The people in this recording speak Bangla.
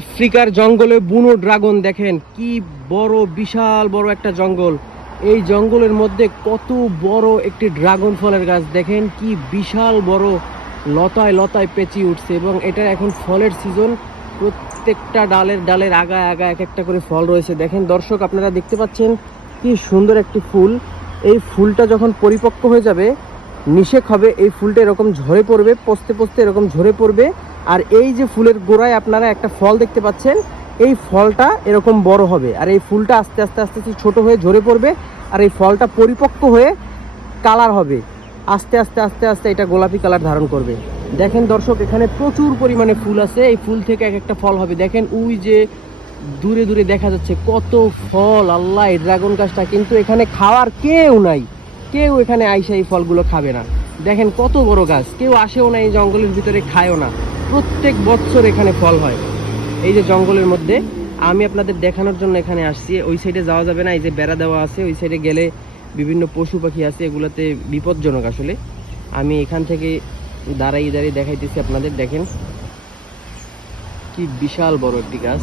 আফ্রিকার জঙ্গলে বুনো ড্রাগন, দেখেন কি বড়, বিশাল বড় একটা জঙ্গল। এই জঙ্গলের মধ্যে কত বড় একটি ড্রাগন ফলের গাছ, দেখেন কি বিশাল বড়, লতায় লতায় পেঁচিয়ে উঠছে এবং এটা এখন ফলের সিজন। প্রত্যেকটা ডালের ডালের আগায় আগায় এক একটা করে ফল রয়েছে। দেখেন দর্শক, আপনারা দেখতে পাচ্ছেন কি সুন্দর একটি ফুল। এই ফুলটা যখন পরিপক্ক হয়ে যাবে, নিষেক হবে, এই ফুলটা এরকম ঝরে পড়বে, পচতে পচতে এরকম ঝরে পড়বে। আর এই যে ফুলের গোড়ায় আপনারা একটা ফল দেখতে পাচ্ছেন, এই ফলটা এরকম বড় হবে আর এই ফুলটা আস্তে আস্তে আস্তে আস্তে ছোট হয়ে ঝরে পড়বে। আর এই ফলটা পরিপক্ক হয়ে কালার হবে, আস্তে আস্তে আস্তে আস্তে এটা গোলাপি কালার ধারণ করবে। দেখেন দর্শক, এখানে প্রচুর পরিমাণে ফুল আছে, এই ফুল থেকে এক একটা ফল হবে। দেখেন ওই যে দূরে দূরে দেখা যাচ্ছে কত ফল। আল্লাহ, এই ড্রাগন গাছটা কিন্তু এখানে খাওয়ার কেউ নাই, কেউ এখানে আইসা এই ফলগুলো খাবে না। দেখেন কত বড় গাছ, কেউ আসেও না এই জঙ্গলের ভিতরে, খায়ও না। প্রত্যেক বছর এখানে ফল হয় এই যে জঙ্গলের মধ্যে। আমি আপনাদের দেখানোর জন্য এখানে আসছি। ওই সাইডে যাওয়া যাবে না, এই যে বেড়া দেওয়া আছে, ওই সাইডে গেলে বিভিন্ন পশু পাখি আছে, এগুলাতে বিপজ্জনক আসলে। আমি এখান থেকে দাঁড়াই দাঁড়িয়ে দেখাইতেছি আপনাদের। দেখেন কি বিশাল বড় একটি গাছ।